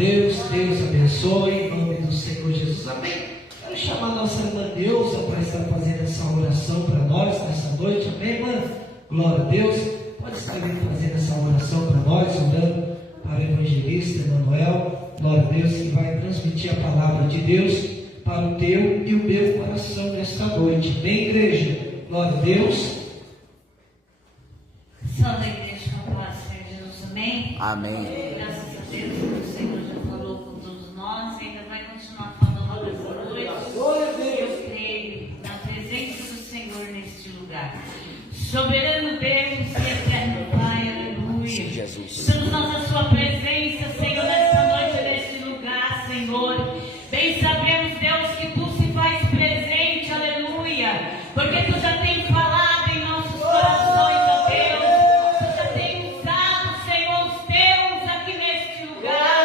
Deus, Deus abençoe, em nome do Senhor Jesus, amém. Quero chamar a nossa irmã Neuza para estar fazendo essa oração para nós nessa noite, amém, irmã? Glória a Deus. Pode estar vindo fazendo essa oração para nós, orando para o evangelista Emanuel, glória a Deus, que vai transmitir a palavra de Deus para o teu e o meu coração nesta noite, amém, igreja? Glória a Deus. Salve a igreja com a paz, Senhor Jesus, amém? Amém. Graças a Deus, o Senhor já falou com todos nós e ainda vai continuar falando nessa noite. Eu creio na presença do Senhor neste lugar. Soberano Deus e eterno Pai, aleluia. Jesus. Estamos nós na sua presença, Senhor, nesta noite, neste lugar, Senhor. Bem sabemos, Deus, que tu se faz presente, aleluia, porque tu já tem falado em nossos corações, ó Deus. Tu já tem usado, Senhor, os teus aqui neste lugar.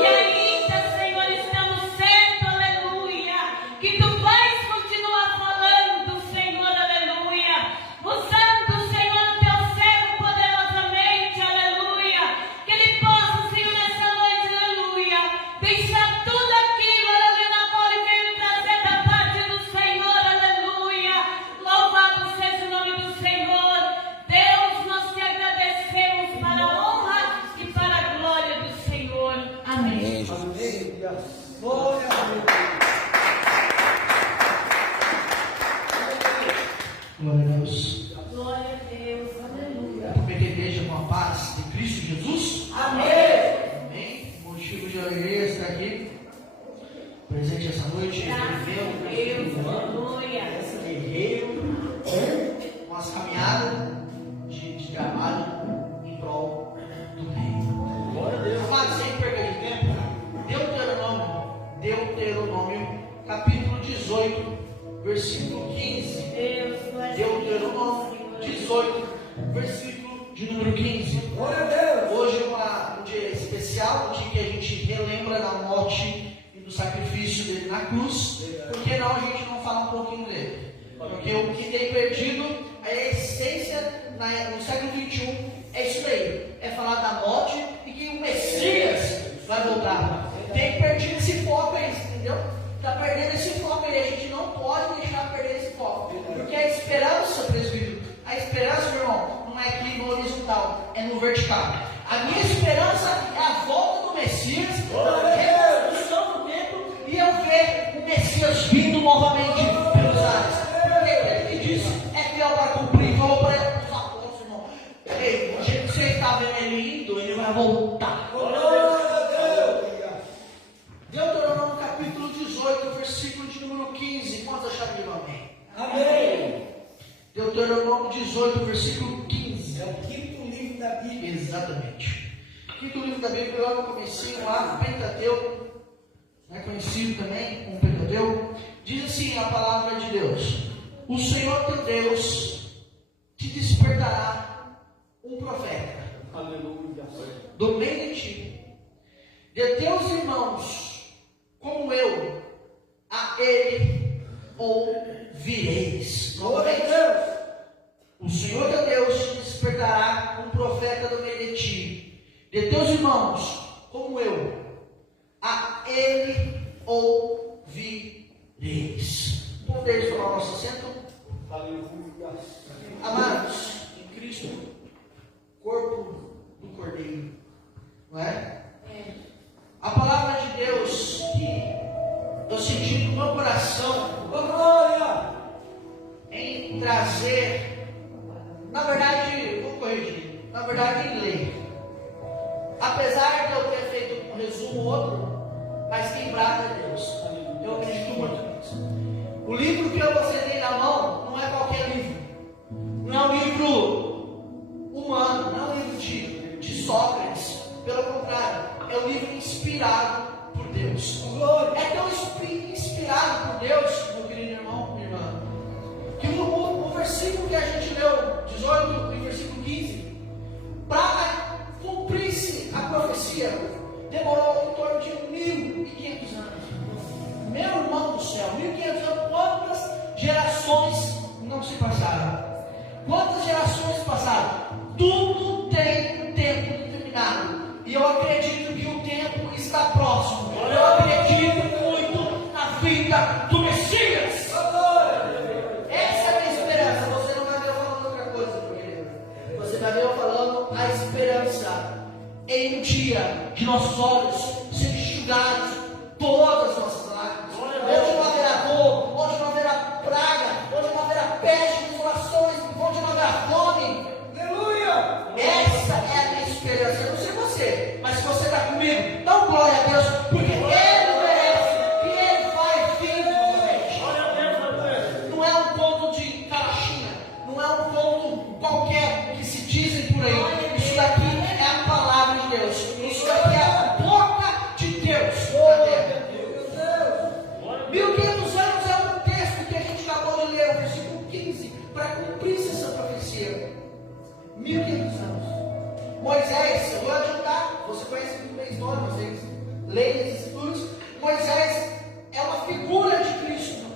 E ainda, Senhor, estamos certos, aleluia, que tu vais continuar falando, Senhor, aleluia, usando, Senhor, o teu servo poderosamente, aleluia, que ele possa, Senhor, nessa noite, aleluia, deixar tudo aquilo, aleluia, na qual ele veio trazer da parte do Senhor, aleluia. Louvado seja o nome do Senhor. Deus, nós te agradecemos para a honra e para a glória do Senhor. Amém. Amém, Jesus. Glória a Deus. Glória a Deus. Glória a Deus. Aleluia. Como é que a igreja com a paz de Cristo Jesus? Amém. Amém. Motivo de alegria estar aqui, presente essa noite. Graças a Deus. Aleluia. Com as caminhadas de trabalho em prol do reino. Glória a Deus. Mas sem perder de tempo, Deuteronômio, capítulo 18, versículo 15. Deuteronômio 18, versículo de número 15. Glória a Deus. Hoje é um dia especial, um dia que a gente relembra da morte e do sacrifício dele na cruz. Por que não a gente não fala um pouquinho dele? Porque o que tem perdido, a essência no século 21 é isso aí, é falar da morte e que o Messias vai voltar. Tem perdido esse foco aí, entendeu? Está perdendo esse foco aí, a gente não pode deixar perder esse foco, porque a esperança, presbítero, a esperança, meu irmão, não é aqui no horizontal, é no vertical. A minha esperança é a volta do Messias, a reconstrução do templo e eu ver o Messias vindo novamente pelos ares. Ele que disse, é fiel para cumprir. Falou para ele, os apóstolos, irmão. Ei, do jeito que você está vendo ele indo, ele vai voltar. Deuteronômio capítulo 18, versículo de número 15. Quantos acharam que amém? Amém. Deuteronômio 18, versículo 15. É o quinto livro da Bíblia. Exatamente. Quinto livro da Bíblia, lá no comecinho, lá no Pentateuco, é conhecido também como Pentateuco. Diz assim a palavra de Deus: o Senhor teu Deus te despertará um profeta. Aleluia. Do meio de ti, de teus irmãos, como eu, a ele ouvireis. Glória a Deus. O Senhor teu Deus te despertará um profeta do meio de ti, de teus irmãos, como eu, a ele ouvireis. Podeis tomar o nosso assento? Aleluia. Amados em Cristo, corpo do Cordeiro, não é? A palavra de Deus que eu senti no meu coração, Glória. em trazer, na verdade, vou corrigir, na verdade em ler. Apesar de eu ter feito um resumo outro, mas quem brada é Deus. Eu acredito muito nisso. O livro que você tem na mão não é qualquer livro. Não é um livro humano, não é um livro de Sócrates. Pelo contrário, é um livro inspirado por Deus. É tão inspirado por Deus, meu querido irmão, minha irmã, que o versículo que a gente leu, 18 e versículo 15, para cumprir-se a profecia, demorou em torno de 1.500 anos. Meu irmão do céu, 1.500 anos, quantas gerações não se passaram? Quantas gerações passaram? Tudo tem um tempo determinado. E eu acredito que o tempo está próximo. nossos olhos sejam enxugados todas as nossas lágrimas, onde não haverá dor, onde não haverá praga, onde não haverá peste, desolações, onde não haverá fome. Aleluia! Essa é a minha esperança. Eu não sei você, mas se você está comigo, dá glória a Deus, porque Ele merece e Ele faz vivo novamente. Não é um ponto de carachinha, não é um ponto qualquer que se dizem por aí. Isso daqui é a palavra de Deus. Isso daqui é a boca de Deus na terra. 1500 anos é um texto que a gente acabou de ler, o versículo 15, para cumprir-se essa profecia. 1500 anos. Moisés, eu vou adiantar, você conhece muito bem a história, vocês leem as escrituras. Moisés é uma figura de Cristo.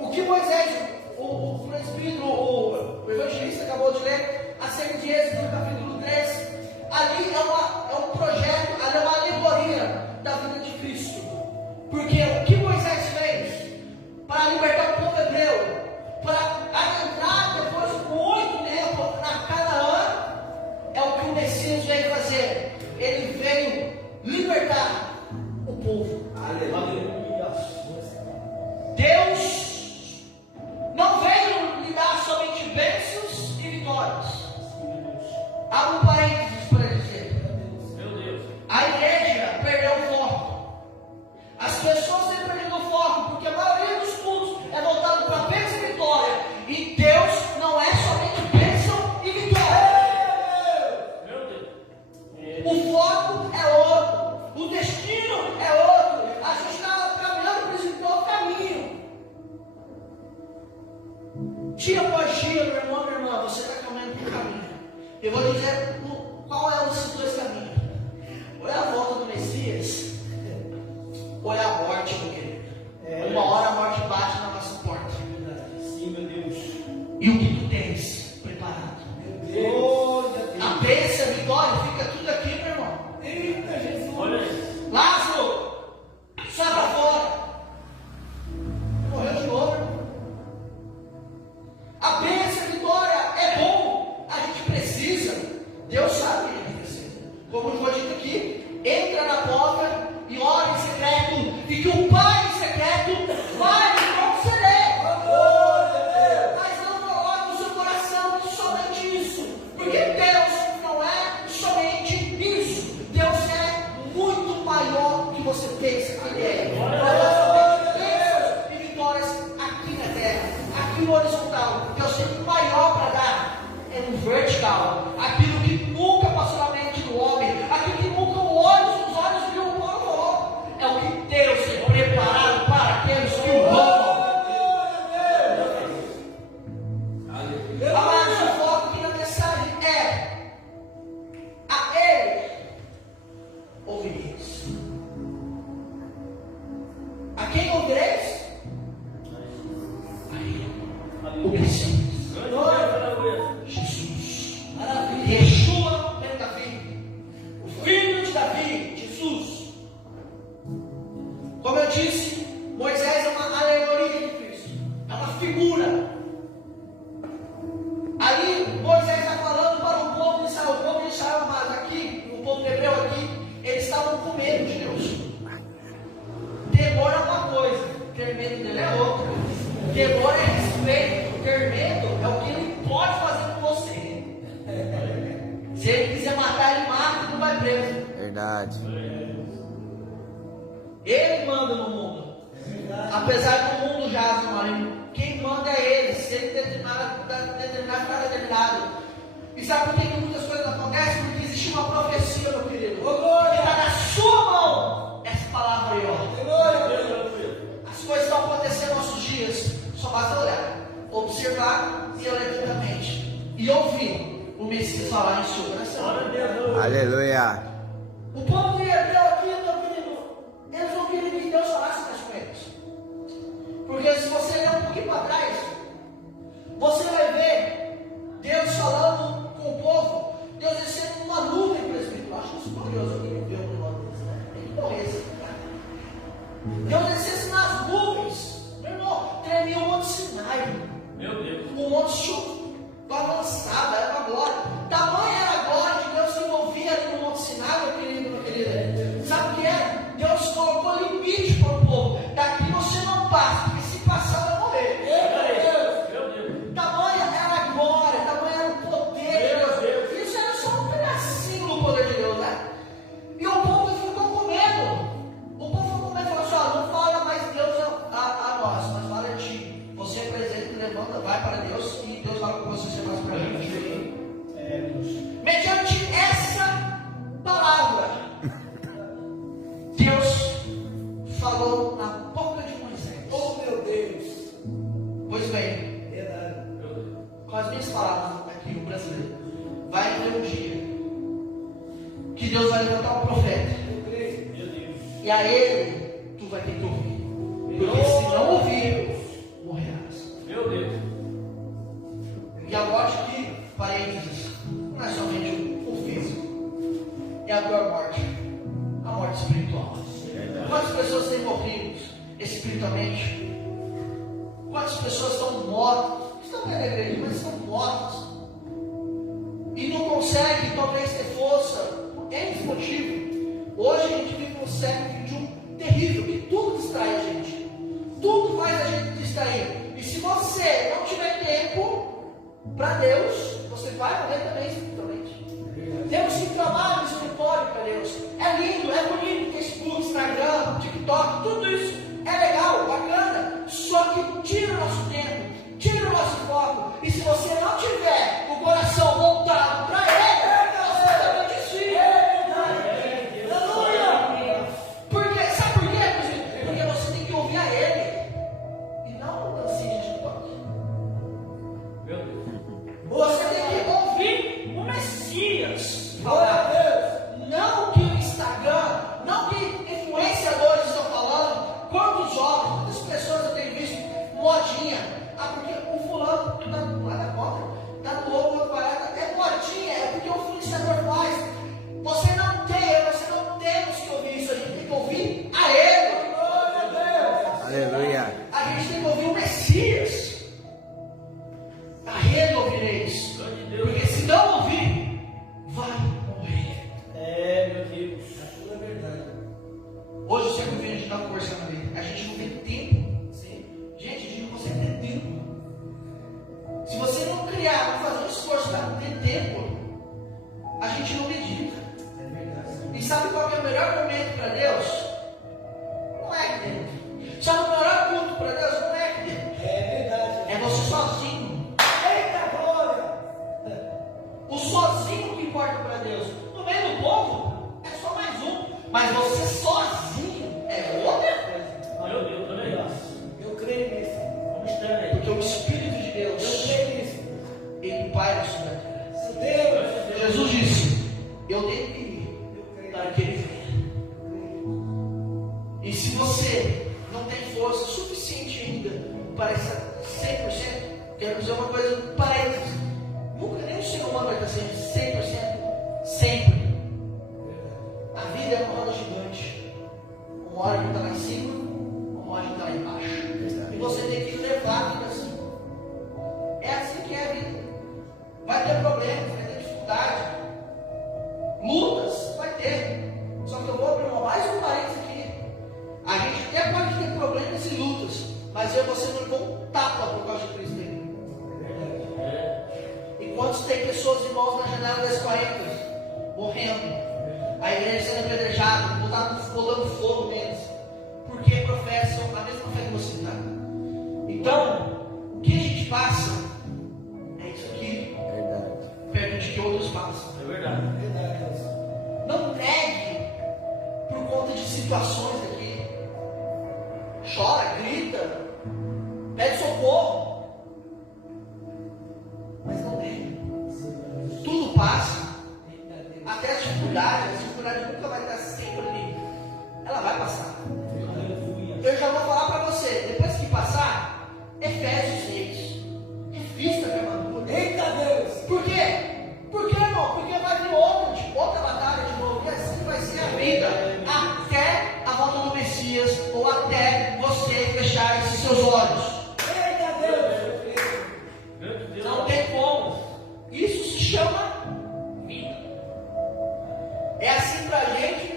O que Moisés, o presbítero, o evangelista acabou de ler, acerca de Êxodo, no capítulo 3, ali é um projeto, ali é uma alegoria da vida de Cristo. Porque o que Moisés fez para libertar o povo hebreu, para adentrar depois de muito tempo na Canaã, é o que o Messias veio fazer. Ele veio libertar o povo. Aleluia! Deus não veio lhe dar somente bênçãos e vitórias. Há um parênteses para dizer: a igreja perdeu o foco. As pessoas têm perdido o foco, porque a maioria dos cultos é voltado para bênção e vitória. E Deus não é somente bênção e vitória. O foco é outro, o destino é outro. A gente está caminhando por esse outro caminho. Dia após dia, meu irmão, minha irmã, você está caminhando por um caminho. Eu vou dizer qual é esses dois caminhos. Ou é a volta do Messias, ou é a morte, meu querido. Uma hora a morte bate na nossa porta. Sim, meu Deus. E o que tu tens preparado? A bênção, a vitória, fica tudo aqui, meu irmão. Eita, Jesus. Olha aí. Lázaro, sai para fora. Morreu de novo, irmão. A bênção, a vitória é bom. A gente precisa. Deus sabe que a gente precisa. Como foi dito aqui, entra na porta e ora em secreto, e que o Pai em secreto vai conceder. Mas não coloque no seu coração somente isso, porque Deus não é somente isso. Deus é muito maior que você pensa que Ele é. Nós bênçãos e vitórias aqui na terra, aqui no horizontal. Deus tem um maior para dar, é no vertical. Aquilo que nunca passou na mente do homem, aquilo que nunca o olho dos olhos viu, o Paulo falou, é o que Deus tem preparado para aqueles que o amam. Amados, o foco aqui na mensagem é: a Ele ouvireis. A quem ouvireis? A Ele. O Messias. Jesus. Yeshua ben Davi, o filho de Davi, Jesus. Como eu disse, Moisés é uma alegoria de Cristo, é uma figura. Ali Moisés está falando para o povo de Israel, mas aqui, o povo hebreu aqui, eles estavam com medo de Deus. Temor é uma coisa, ter medo dele é outra. Temor é respeito, ter medo é o que ele pode fazer com você. Se ele quiser matar, ele mata e não vai preso. Verdade. Ele manda no mundo. Apesar do mundo jaz no maligno, quem manda é ele. Se ele determinar, está determinado. E sabe por que muitas coisas acontecem? Porque existe uma profecia, meu querido. Que está na sua mão essa palavra aí, ó. As coisas estão acontecendo nos nossos dias. Só basta olhar, observar e olhar atentamente. E ouvir o Messias falar em seu coração. Aleluia. O povo de Hebreu aqui, meu querido, eles não queriam que Deus falasse mais com eles. Porque se você ler um pouquinho para trás, você vai ver Deus falando com o povo, Deus descendo uma nuvem para o Espírito. Acho isso curioso aqui, viu? E a Ele tu vai ter que ouvir. Porque se não ouvir, morrerás. Meu Deus. E a morte aqui, parênteses, não é somente o físico. É a pior morte. A morte espiritual. Quantas pessoas têm morrido espiritualmente? Quantas pessoas estão mortas? Estão na igreja, mas estão mortas. E não conseguem talvez ter força. É esse motivo. Hoje a gente vive num século XXI terrível, que tudo distrai a gente. Tudo faz a gente distrair. E se você não tiver tempo para Deus, você vai morrer também espiritualmente. Temos que trabalhar no escritório para Deus. É lindo, é bonito, Facebook, Instagram, TikTok, tudo isso é legal, bacana. Só que tira o nosso tempo, tira o nosso foco. E se você não tiver o coração voltado para Ele, você vai desistir. Aleluia! Porque, sabe por quê? Porque você tem que ouvir a Ele e não o dancinho de TikTok. Meu Deus. Você tem que ouvir o Messias falar. Não o que o Instagram, não o que influenciadores estão falando, quantos jovens, quantas pessoas eu tenho visto modinha. Ah, porque o fulano está nada contra, está no outro parada, é modinha, é porque o influenciador faz. Você não temos que ouvir isso, a gente tem que ouvir a Ele. Aleluia. A gente tem que ouvir o Messias. A Ele ouvireis. Porque se não ouvir, vai morrer. Meu Deus. Aquilo é verdade. Hoje o século XX a gente está conversando ali. A gente não tem tempo. Sim. Gente, a gente não consegue ter tempo. Se você não criar, não fazer um esforço para ter tempo, a gente não medita. É verdade. E sabe qual que é o melhor momento para Deus? Não é aqui dentro. Sabe o melhor culto para Deus? Não é aqui dentro. É verdade. É você sozinho. Eita glória! O sozinho que importa para Deus. No meio do povo, é só mais um. Mas você sozinho é outra coisa. Meu Deus, também. Eu creio nisso. Vamos estar aí. Porque o Espírito de Deus, Eu creio nisso. Ele paira sobre a terra. Meu Deus. Jesus disse: eu tenho que ir Eu creio. para que Ele venha. E se você não tem força suficiente ainda para estar 100%, quero dizer uma coisa, parênteses. Nunca nem o ser humano vai estar sempre 100%. Sempre. A vida é uma roda gigante. Uma hora a gente está lá em cima, uma hora a gente está lá embaixo. E você tem que levar a vida assim. É assim que é a vida. Vai ter problemas, vai ter dificuldade. Lutas, vai ter. Só que eu vou abrir mais um parênteses aqui. A gente até pode ter problemas e lutas, mas eu e você não levou um tapa por causa de Cristo dele. Enquanto tem pessoas irmãos na janela das 40, morrendo, a igreja sendo apedrejada, botando fogo neles, porque professam a mesma fé que você, tá? Então, o que a gente passa é isso aqui, Verdade. perto de que outros passam. É verdade. Não negue por conta de situações aqui. Chora, grita, pede socorro. Mas não negue. Tudo passa. Até a dificuldade nunca vai estar sempre ali. Ela vai passar. Eu já vou falar para você, depois que passar, Efésios 6. Revista a armadura. Eita Deus! Por quê? Por quê, irmão? Porque vai vir outra batalha de novo. E assim vai ser a vida. Até a volta do Messias, ou até você fechar esses seus olhos. Eita Deus! Não tem como. Isso se chama vida. É assim pra gente,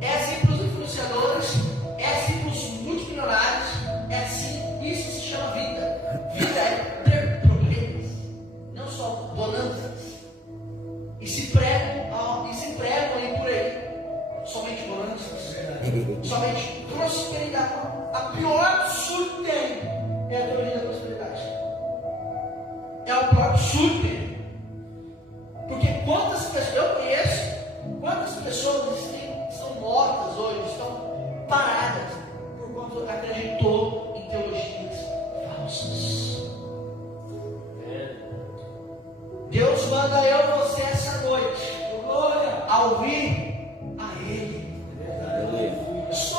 é assim pros influenciadores, é assim pros multimilionários, é assim. Isso se chama vida. Vida é ter problemas, não só bonanças. E se pregam aí por aí, somente bonanças, somente prosperidade. A pior absurdo que tem é a teoria da prosperidade. É o pior absurdo que tem. Porque quantas pessoas, eu conheço, quantas pessoas estão mortas hoje, estão paradas, por quanto acreditou em teologias falsas. Deus manda eu e você essa noite a ouvir a Ele. Só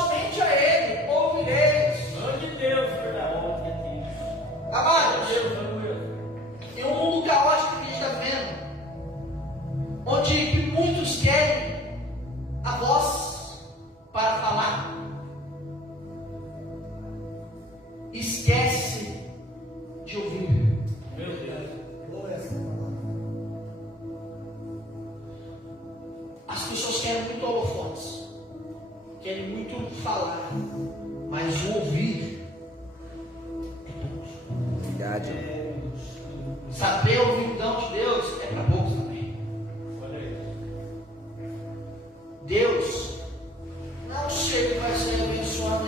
falar, mas o ouvir é pouco. Verdade. Saber ouvir o dom de Deus é para poucos também. Deus não é um ser que vai sair abençoando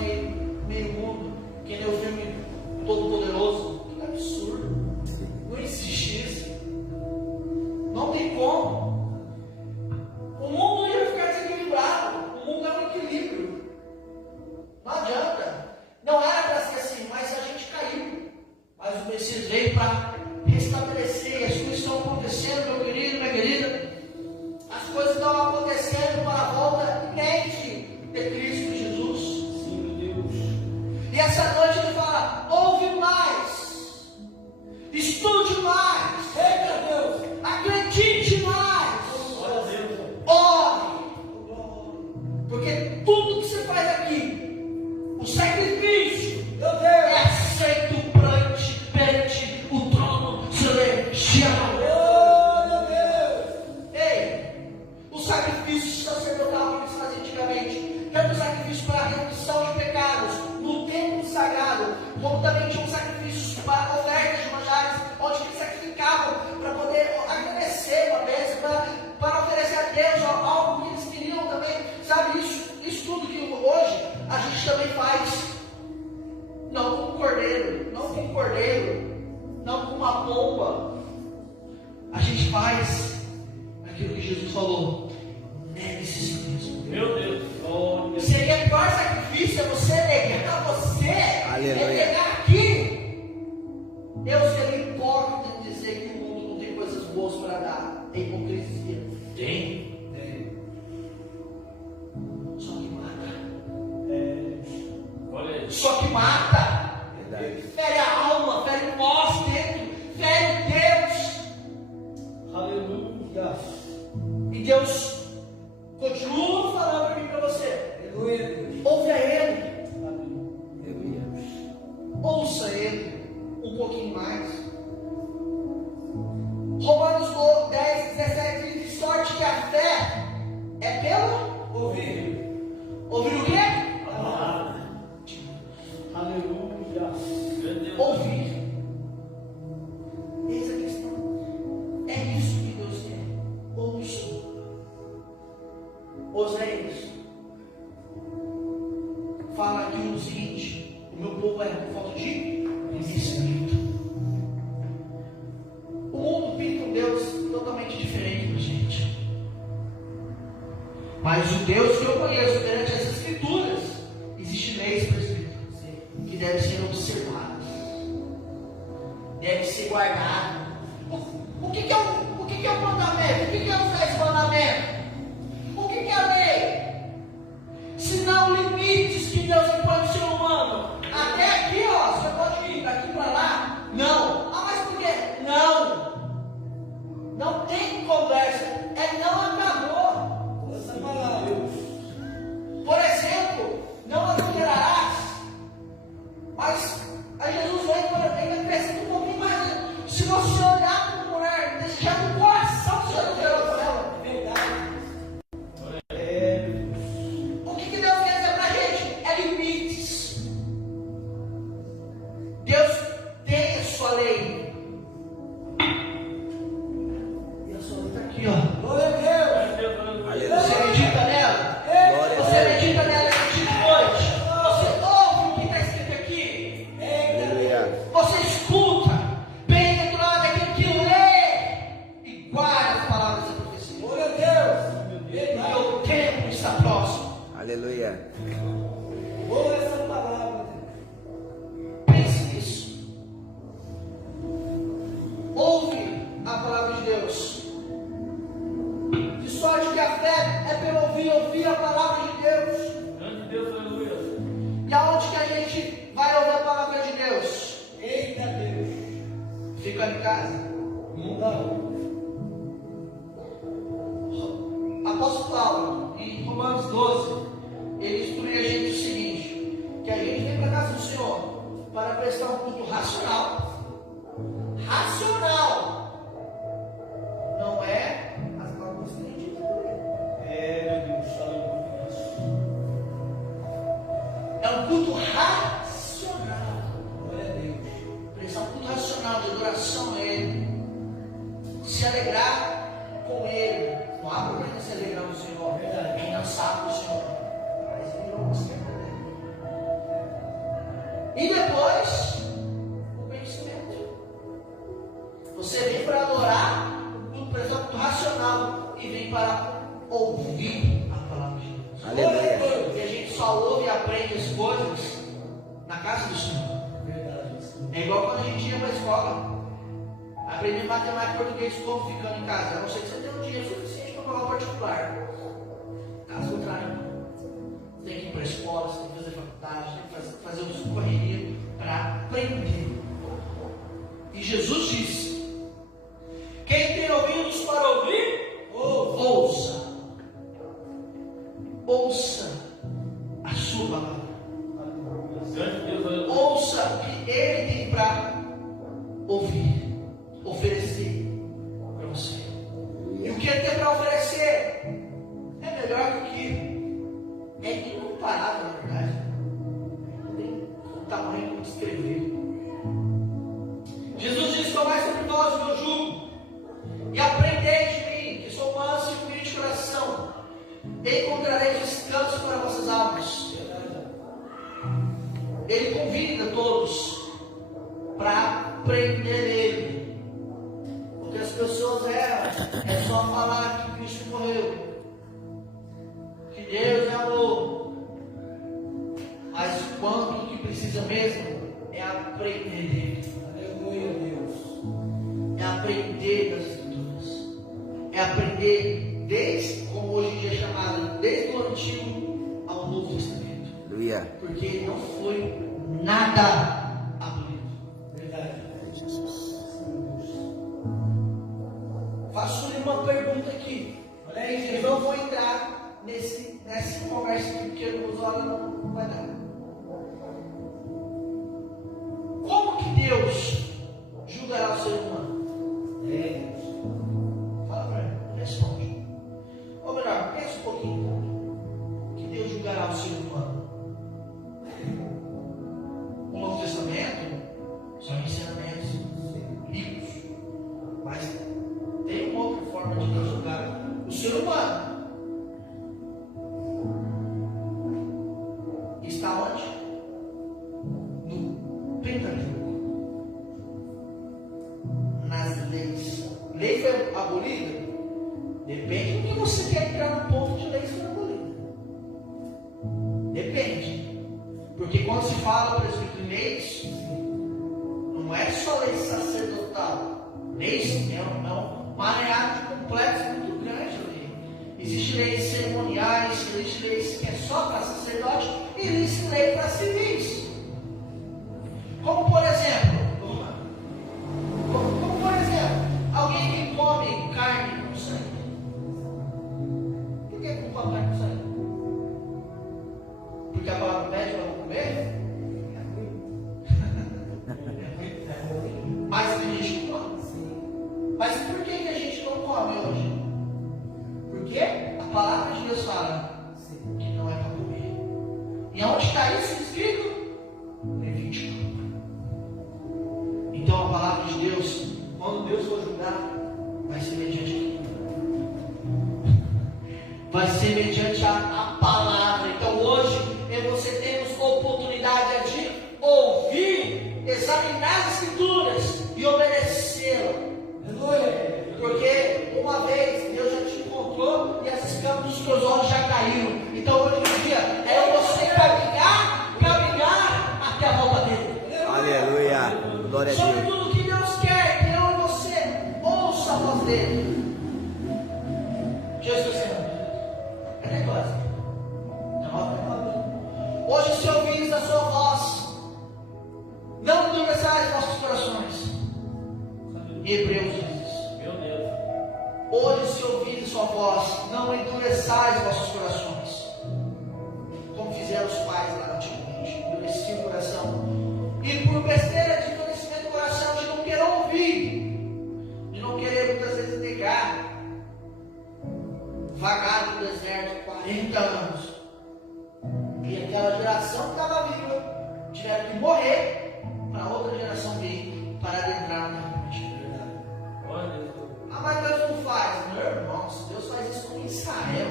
meio mundo, que nem o filme Todo-Poderoso. Que absurdo. Não existe isso. Não tem como. O mundo ia ficar desequilibrado. O mundo é um equilíbrio. Não adianta. Não era para ser assim, mas a gente caiu. Mas o Messias veio para restabelecer. As coisas estão acontecendo, meu querido, minha querida. As coisas estão acontecendo para a volta iminente de Cristo Jesus. Sim, meu Deus. E essa noite ele fala: ouve mais, estude mais, Eita Deus. acredite mais, Glória a Deus. ore, porque tudo que você faz aqui, o sacrifício, Meu Deus. é aceito perante o trono celestial. Oh, meu Deus. Ei, os sacrifícios sacerdotais que se fazia antigamente, tanto sacrifício para a remissão de pecados no templo sagrado, como também tinham sacrifícios para ofertas de manjares, onde eles sacrificavam para poder agradecer uma bênção, para oferecer a Deus algo que eles queriam também, sabe? Isso tudo que hoje a gente também faz, não com um cordeiro, não com uma pomba, a gente faz aquilo que Jesus falou: negue-se a si mesmo. Meu Deus. Glória a Deus. Seria o pior sacrifício é você negar você, Aleluia. é negar aqui. Deus seria hipócrita em dizer que o mundo não tem coisas boas para dar. É hipocrisia. Tem. Só que mata. Olha aí. Só que mata. Verdade. Fere a alma, fere nós dentro, fere Deus. Aleluia. E Deus continua falando para mim e para você: Aleluia, Deus. ouve a Ele, Aleluia. ouça Ele um pouquinho mais. Romanos 10, 17 diz: de sorte que a fé é pelo Ouvir. ouvir o quê? A palavra. Aleluia. Meu Deus. Ouvir. Eis a questão. É isso que Deus quer. Ouça. Oséias fala aqui o seguinte: o meu povo é por falta de conhecimento. O mundo pinta um Deus totalmente diferente da gente. Mas o Deus que eu conheço perante as Escrituras, existe leis prescritas que devem ser observadas, devem ser guardadas. O que é o mandamento? O que é os 10 mandamentos? O que é a lei? Se não limites que Deus impõe ao ser humano. Até aqui, ó, você pode ir daqui para lá. Não. Ah, mas por quê? Não. Não tem conversa. É não acabou. Essa palavra. Por exemplo, não adulterarás. Mas a Jesus ainda acrescenta um pouquinho mais. Se você olhar para uma mulher, deixar no coração, você adulterou com ela. Verdade. O que Deus quer dizer para a gente? É limites. Deus tem a sua lei. E a sua lei está aqui, ó. Glória a Deus. Aleluia. Você medita nela? Glória a Você Deus. medita nela essa de noite? Você ouve o que está escrito aqui? Aleluia. Você escuta? Bem-aventurado é aquele que lê e guarda as palavras da profecia. Glória a Deus. Porque o tempo está próximo. Aleluia. Boa essa palavra. Pense nisso. Ouve a palavra de Deus. De sorte que a fé é pelo ouvir a palavra de Deus. Grande Deus, aleluia. E aonde que a gente vai ouvir a palavra de Deus? Eita Deus. Ficando em casa. Não. Apóstolo Paulo, em Romanos 12, ele instrui a gente o seguinte: que a gente vem para a casa do Senhor para prestar um culto racional. Racional. Não é as palavras que a gente Meu Deus, aleluia. culto racional. Glória a Deus. Prestar um culto racional de adoração a Ele. Se alegrar com Ele. Não há problema se alegrar no Senhor. Em dançar com o Senhor. Mas virou uma esquerda dele. E depois, o conhecimento. Você vem para adorar, prestar um culto racional. E vem para ouvir a palavra de Deus. Aleluia. Porque a gente só ouve e aprende as coisas na casa do Senhor. É igual quando a gente ia para a escola, aprender matemática e português como ficando em casa. A não ser que você tenha um dinheiro suficiente para pagar o particular. Caso contrário, você tem que ir para a escola, você tem que fazer faculdade, tem que fazer o correria para aprender. E Jesus disse: quem tem ouvidos para ouvir, ouça. Ouça a sua palavra. Ouça o que Ele tem para ouvir, oferecer para você. E o que Ele tem para oferecer é melhor do que é incomparável, na verdade. Não tem tamanho como descrever. Jesus disse: tomai sobre vós o meu jugo e aprendei de mim, que sou manso e humilde de coração. Encontrareis descanso para vossas almas. Ele convida todos para aprender nele. Porque as pessoas erram. É só falar que Cristo morreu, que Deus é amor. Mas quanto que precisa mesmo é aprender dele. Aleluia, Deus. É aprender das Escrituras. É aprender desde, como hoje em dia é chamado, desde o Antigo ao Novo Testamento. Aleluia. Porque ele não foi nada abolido. Verdade. Faço-lhe uma pergunta aqui. Olha aí, eu não vou entrar nessa conversa aqui, porque nos horas não vai dar. Como que Deus julgará o ser humano? Fala para mim, responde. Ou melhor, pensa um pouquinho. Que Deus julgará o ser humano? O Novo Testamento são ensinamentos ricos, mas tem uma outra forma de Deus julgar o ser humano. Está onde? No Pentateuco. Nas leis. Lei foi abolida? Depende do que você quer entrar no ponto de lei ser abolida. Depende. Porque quando se fala, por exemplo, em leis, não é só lei sacerdotal. Leis é um mareado de complexo muito grande ali. Existem leis cerimoniais, existem leis que é só para sacerdote, e existe lei para civis. Como por exemplo, alguém que come carne com sangue. Por que não come carne com sangue? Porque a palavra pede para não comer? Mas tem gente que come. Mas por que a gente não come hoje? Porque a palavra de Deus fala que não é para comer. E onde está isso escrito? Levítico. Então a palavra de Deus, quando Deus for julgar, vai ser mediante vai ser mediante a palavra. Então hoje você temos oportunidade de ouvir, examinar as Escrituras e obedecê-la. Porque uma vez Deus já te encontrou e as escamas dos teus olhos já caíram. Então hoje em dia é você caminhar até a volta dele. Aleluia. Glória a Sobre Deus. tudo que Deus quer que eu e você ouça a voz dele. Jesus Senhor. É negócio. Hoje, se ouvires a sua voz, não endureçais vossos corações. Hebreus diz isso. Meu Deus. Hoje, se ouvires sua voz, não endureçais vossos corações. Como fizeram os pais lá antigamente. Endureciam o coração. E por besteira de endurecimento do coração, de não querer ouvir, de não querer muitas vezes negar, vagaram no deserto 40 anos. E aquela geração que estava viva tiveram que morrer para outra geração vir para adentrar na terra. Ah, mas Deus não faz. Meu irmão, se Deus faz isso com Israel,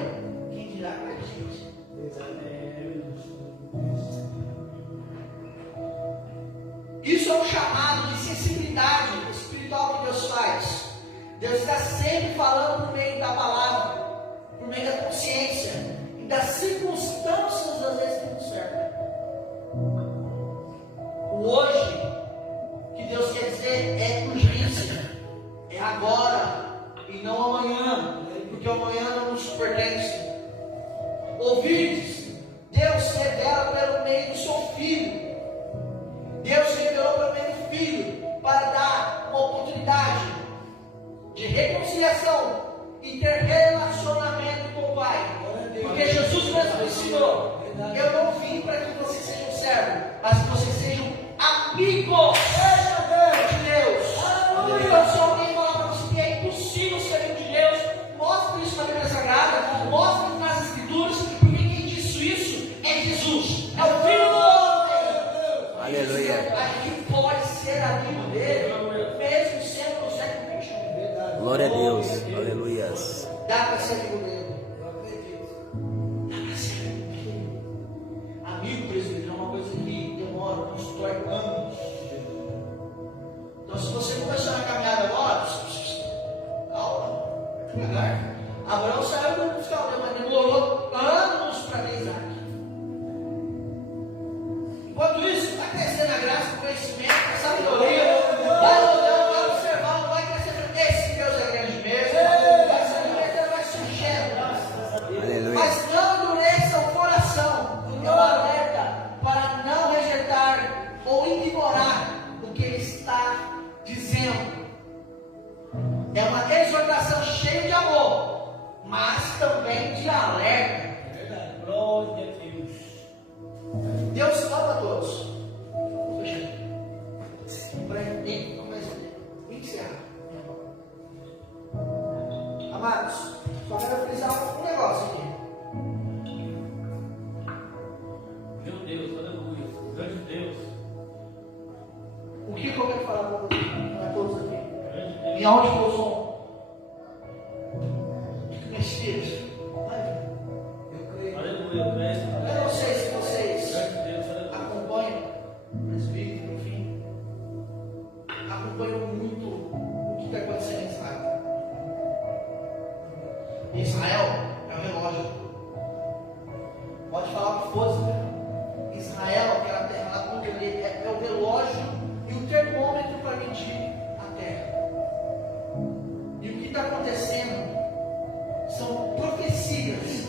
quem dirá com a gente? Isso é um chamado de sensibilidade espiritual que Deus faz. Deus está sempre falando por meio da palavra, por meio da consciência e das circunstâncias às vezes que nos cercam. O hoje que Deus quer dizer é urgência, é agora e não amanhã, porque o amanhã não nos pertence. Ouvides, Deus revela pelo meio do seu Filho. Deus revelou pelo meio do Filho para dar uma oportunidade de reconciliação e ter relacionamento com o Pai. Porque Jesus mesmo ensinou: eu não vim para que vocês sejam servos, mas que vocês sejam amigos de Deus. Então, se alguém falar para você que é impossível ser amigo de Deus, mostre isso na Bíblia Sagrada, mostre nas Escrituras, porque quem disse isso é Jesus, é o Filho do Homem. Aleluia. A gente pode ser amigo dele, mesmo sendo no século XXI. Glória a Deus. Aleluias. Dá para ser amigo dele. Dá para ser amigo dele. Amigo, presbítero, é uma coisa que demora, constrói anos. Então, se você começar na caminhada agora, calma, devagar. Abraão saiu do fiscal, mas demorou anos para ver Isaac. Enquanto isso, está crescendo a graça, o conhecimento, a sabedoria. Vai olhando, vai observando, vai crescendo. Esse Deus é grande mesmo. Vai se alimentando, vai surgindo. Aleluia. Mas não endureça o coração. É um alerta para não rejeitar ou ignorar o que ele está dizendo. É uma exortação cheia de amor, mas também de alerta. Glória a Deus. Deus ama a todos. Para encerrar. Amados, só quero frisar um negócio aqui. Meu Deus, aleluia. Grande Deus. O que eu quero falar para todos aqui? Grande Deus. Em aonde eu sou? No Espírito. Aleluia, creio. Eu não sei se vocês Grande Deus, aleluia. acompanham o presbítero, enfim, acompanham muito o que está acontecendo em Israel. Israel é o relógio. Pode falar o que fosse, né? Israel, aquela terra lá, tudo ali, é o relógio e o termômetro para medir a terra. E o que está acontecendo são profecias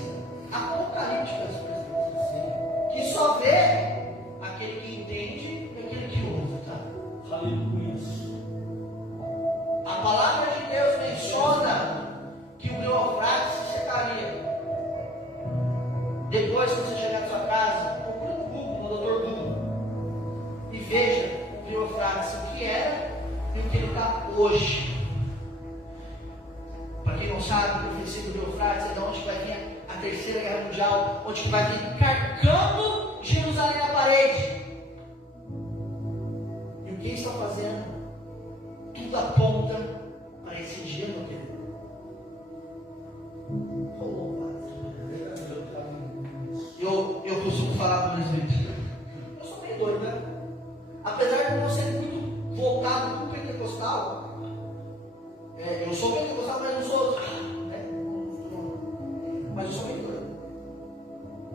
apocalípticas, que só vê aquele que entende e aquele que ouve, tá? Aleluia. A palavra de Deus menciona que o Eufrates se secaria. Depois que você chegar na sua casa, procure no Google, no Dr. Google, e veja o Eufrates, o que era e o que ele está hoje. Para quem não sabe, o princípio do Eufrates é de onde vai vir a Terceira Guerra Mundial, onde vai vir carcando Jerusalém na parede. E o que está fazendo? Tudo aponta para esse dia, meu querido. Eu costumo falar para o presbítero, eu sou meio doido, né? Apesar de eu não ser muito voltado para o pentecostal, eu sou pentecostal, mas não sou, né? Mas eu sou meio doido.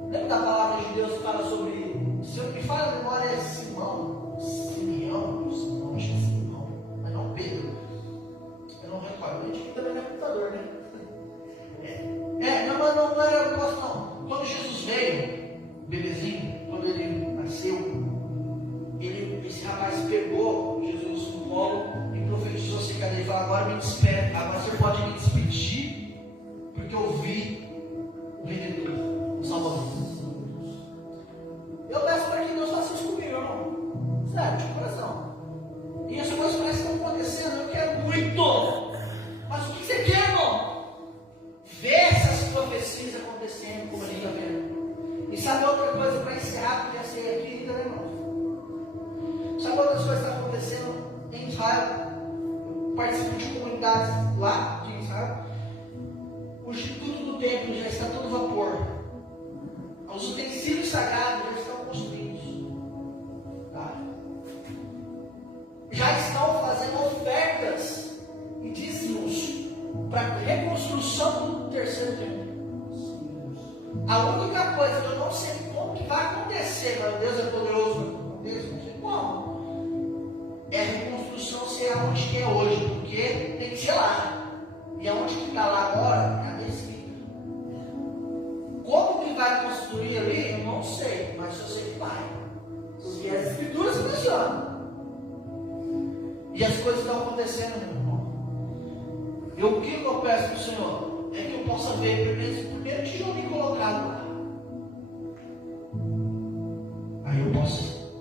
Lembra da palavra de Deus que fala sobre, se eu me fala a memória, é Simeão, acho que é Simão, mas não Pedro. Eu não recordo, a gente também não é computador, né? Não era o posto, não. Quando Jesus veio, bebezinho, quando ele nasceu, esse rapaz pegou Jesus no colo e profetizou assim, cadê? Ele falou: agora me despede, agora você pode me despedir, porque eu vi o Redentor, o Salvador. Eu peço para que Deus faça isso comigo, irmão. Sério, de coração. E as coisas parecem que estão acontecendo, eu quero muito. Mas o que você quer, irmão? Ver essas profecias acontecendo como a gente está vendo. E sabe outra coisa para encerrar, porque a ceia aqui, né, irmão? quando as coisas estão acontecendo em Israel, eu participo de comunidades lá de Israel, o instituto do templo já está todo vapor. Os utensílios sagrados já estão construídos. Tá? Já estão fazendo ofertas e dízimos para a reconstrução do terceiro templo. A única coisa que eu não sei como que vai acontecer, mas Deus é poderoso, Deus não sei como, é a reconstrução ser aonde que é hoje, porque tem que ser lá. E aonde que está lá agora é a descida. Como que vai construir ali, eu não sei, mas eu sei que vai. Porque as escrituras mencionam. E as coisas estão acontecendo, meu irmão. E o que eu peço para o Senhor é que eu possa ver esse primeiro tijolinho colocado lá. Aí eu posso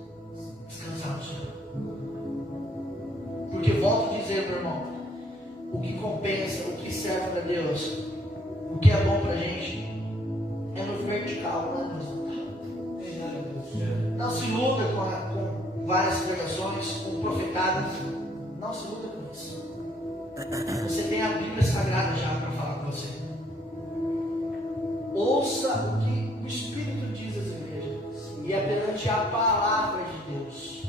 descansar no Senhor. Porque volto a dizer, meu irmão, o que compensa, o que serve para Deus, o que é bom para a gente, é no vertical, não é no horizontal. Não se luta com várias pregações, com profetadas. Não se luta com isso. Você tem a Bíblia Sagrada já para falar com você. Ouça o que o Espírito diz às igrejas. E é perante a palavra de Deus.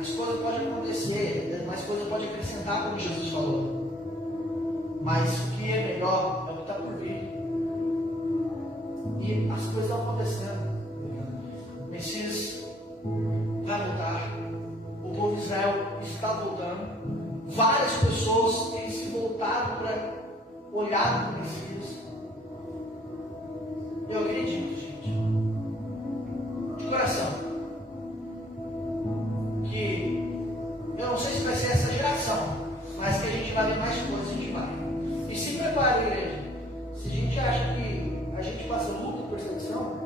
As coisas podem acontecer, mais coisas podem acrescentar, como Jesus falou. Mas o que é melhor é o que está por vir. E as coisas estão acontecendo. O Messias vai voltar. O povo de Israel está voltando. Várias pessoas têm se voltado para olhar para o Messias. Eu acredito, gente, de coração, que eu não sei se vai ser essa geração, mas que a gente vai ver mais coisas, a gente vai. E se prepare, igreja. Se a gente acha que a gente passa luta e perseguição,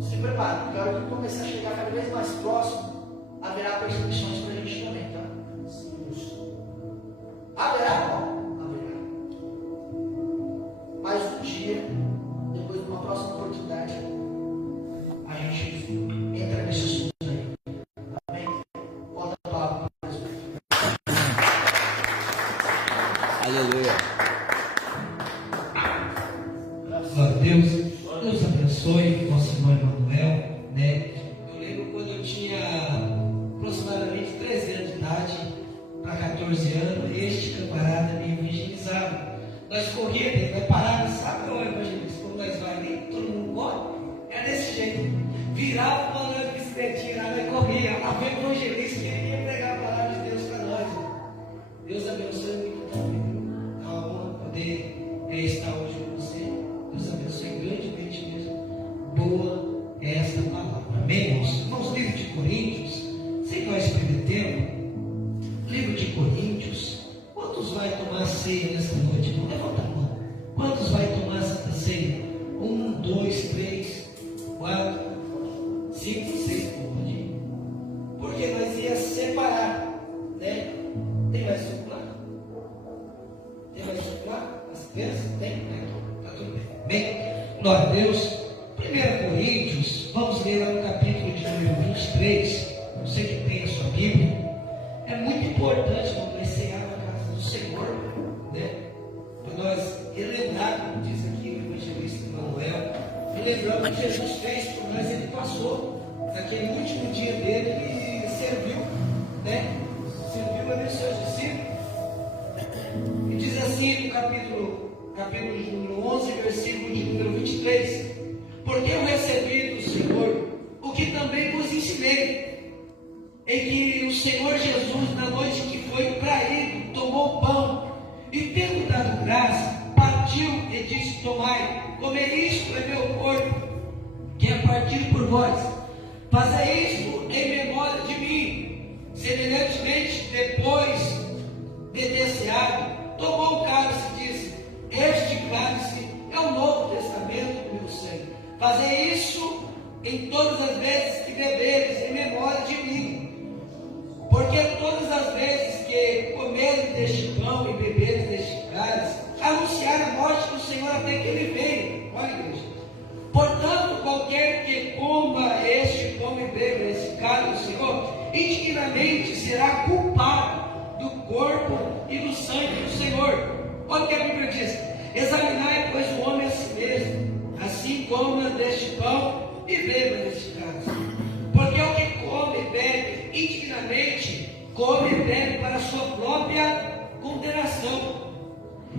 se prepare, porque a hora que começar a chegar cada vez mais próximo, haverá perseguições para a gente também, tá? Haverá, não? Haverá. Mas um dia, depois de uma próxima oportunidade, a gente entra nesse assunto aí. Amém? Bota a palavra para Deus. Aleluia. Graças a Deus. Deus abençoe nosso irmão Emanuel, né? Eu lembro quando eu tinha aproximadamente 13 anos de idade, para 14 anos, este camarada me evangelizava. Nós corríamos, nós parávamos, sabe o evangelista? Quando nós vai ali, todo mundo corre, é desse jeito. Virava uma bicicletinha lá, nós corria. Lá veio o evangelista que ia pregar a palavra de Deus para nós. Deus abençoe muito também. É uma honra poder estar hoje com você. Deus abençoe grandemente mesmo. Boa é esta palavra. Amém, irmãos? Irmãos, livro de Coríntios, sem nós perder tempo. Livro de Coríntios, quantos vai tomar ceia nesta noite? Não levanta a mão. Quantos vai tomar esta ceia? 1, 2, 3, 4, 5, 6, pode. Porque nós ia separar, né? Tem mais circular? Tem mais circular? As crianças? Tem? Está tudo bem. Bem, glória a Deus. 1 Coríntios, vamos ler no capítulo de número 23. Você que tem a sua Bíblia. É muito importante quando nós cearmos a casa do Senhor, né? Para nós relembrar, como diz aqui o evangelista Emanuel, relembrando o que Jesus fez por nós, ele passou. Naquele último dia dele, ele serviu, né? Serviu a seus discípulos. E diz assim no capítulo de número 11, versículo de número 23: porque eu recebi do Senhor o que também vos ensinei, em que o Senhor Jesus, na noite que foi traído, tomou pão e, tendo dado graça, partiu e disse: tomai, comei, isto é meu corpo, que é partido por vós. Fazei isto em memória de mim. Semelhantemente, depois de ter ceado, tomou o cálice e disse: este cálice é o Novo Testamento do meu sangue. Fazei isso em todas as vezes que beberes, em memória de mim. Porque todas as vezes que comerem deste pão e beberem deste cálice, anunciar a morte do Senhor até que Ele venha. Olha, igreja. Portanto, qualquer que coma este pão e beba esse cálice indignamente será culpado do corpo e do sangue do Senhor. Olha o que a Bíblia diz: examinai, pois, o homem a si mesmo, assim coma deste pão e beba deste cálice. Porque o que come e bebe indignamente, come e bebe para a sua própria condenação.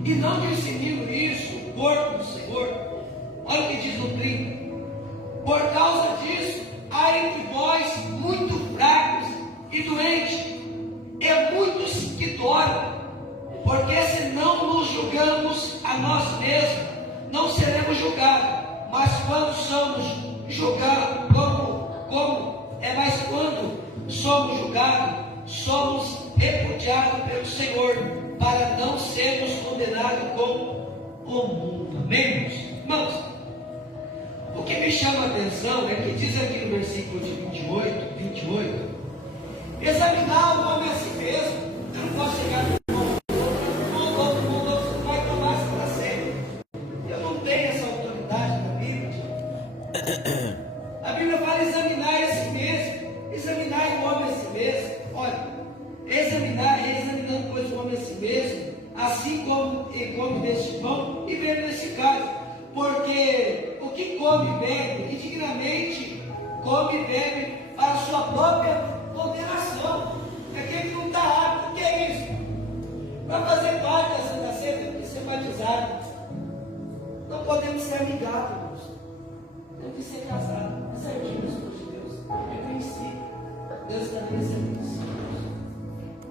E não dissimino isso, o corpo do Senhor. Olha o que diz o 30. Por causa disso, há entre vós muito fracos e doentes, e muitos que dormem. Porque se não nos julgamos a nós mesmos, não seremos julgados. Mas quando somos julgados, mas quando somos julgados, somos repudiados pelo Senhor, para não sermos condenados com o mundo. Amém, irmãos? O que me chama a atenção é que diz aqui no versículo de 28, examinar o homem a si mesmo. Eu não posso chegar no outro vai tomar para sempre. Eu não tenho essa autoridade na Bíblia. A Bíblia fala examinar a si mesmo, examinar o homem a si mesmo. Olha, examinando pois o homem a si mesmo, assim como come deste pão e bebe deste cálice. Porque o que come e bebe, indignamente come e bebe para a sua própria condenação. Aquele que não está apto, o que é isso? Para fazer parte da Santa Ceia, tem que ser batizado. Não podemos ser amigáveis, temos que ser casados. Isso é o de Deus, é princípio. Deus também é princípio.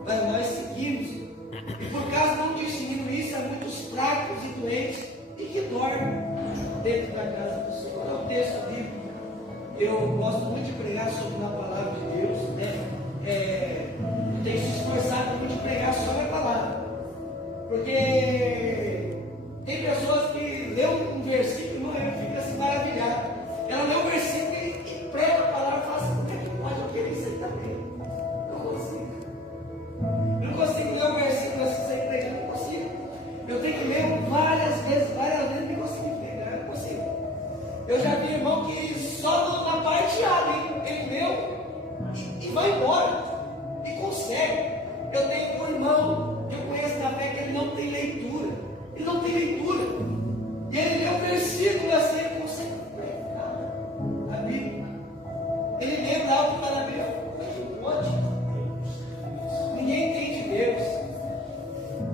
Mas nós seguimos, e por causa não distinguindo isso, há muitos fracos e doentes e que dormem dentro da casa do Senhor. É um texto bíblico. Eu gosto muito de pregar sobre a palavra de Deus, né? Tenho se esforçado muito de pregar sobre a palavra, porque tem pessoas que lêem um versículo e fica assim maravilhado. Ela lê um versículo e prega a palavra e fala assim: como é que pode eu querer isso aí também? Eu não consigo ler um versículo assim sem pregar, não consigo. Eu tenho que ler várias vezes e conseguir pegar, eu não consigo. Eu já vi irmão que só na parte A ele leu e vai embora, e consegue. Eu tenho um irmão que eu conheço na fé que ele não tem leitura, e ele lê um versículo assim, ele consegue pregar a Bíblia. Ele lembra algo para a Bíblia, pode. Ninguém entende Deus,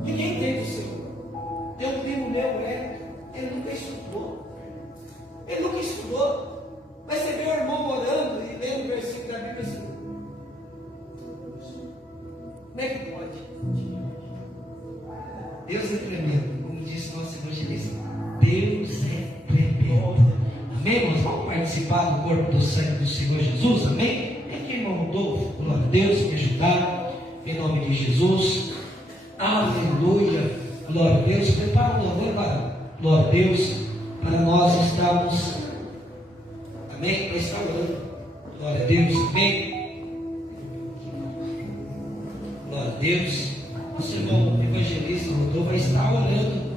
ninguém entende o Senhor. Tem um primo meu, ele nunca estudou, mas você vê o irmão orando e lendo o versículo da Bíblia assim: como é que pode? Deus é tremendo, como disse nosso evangelista. Deus é tremendo. Amém, irmãos? Vamos participar do corpo do sangue do Senhor Jesus, amém? É que irmão Rodolfo, glória a Deus, me ajudar, em nome de Jesus. Aleluia, glória a Deus. Prepara o louvor, glória a Deus, para nós estarmos, amém? Para estar orando, glória a Deus, amém? Glória a Deus. Nosso irmão evangelista Rodolfo vai estar orando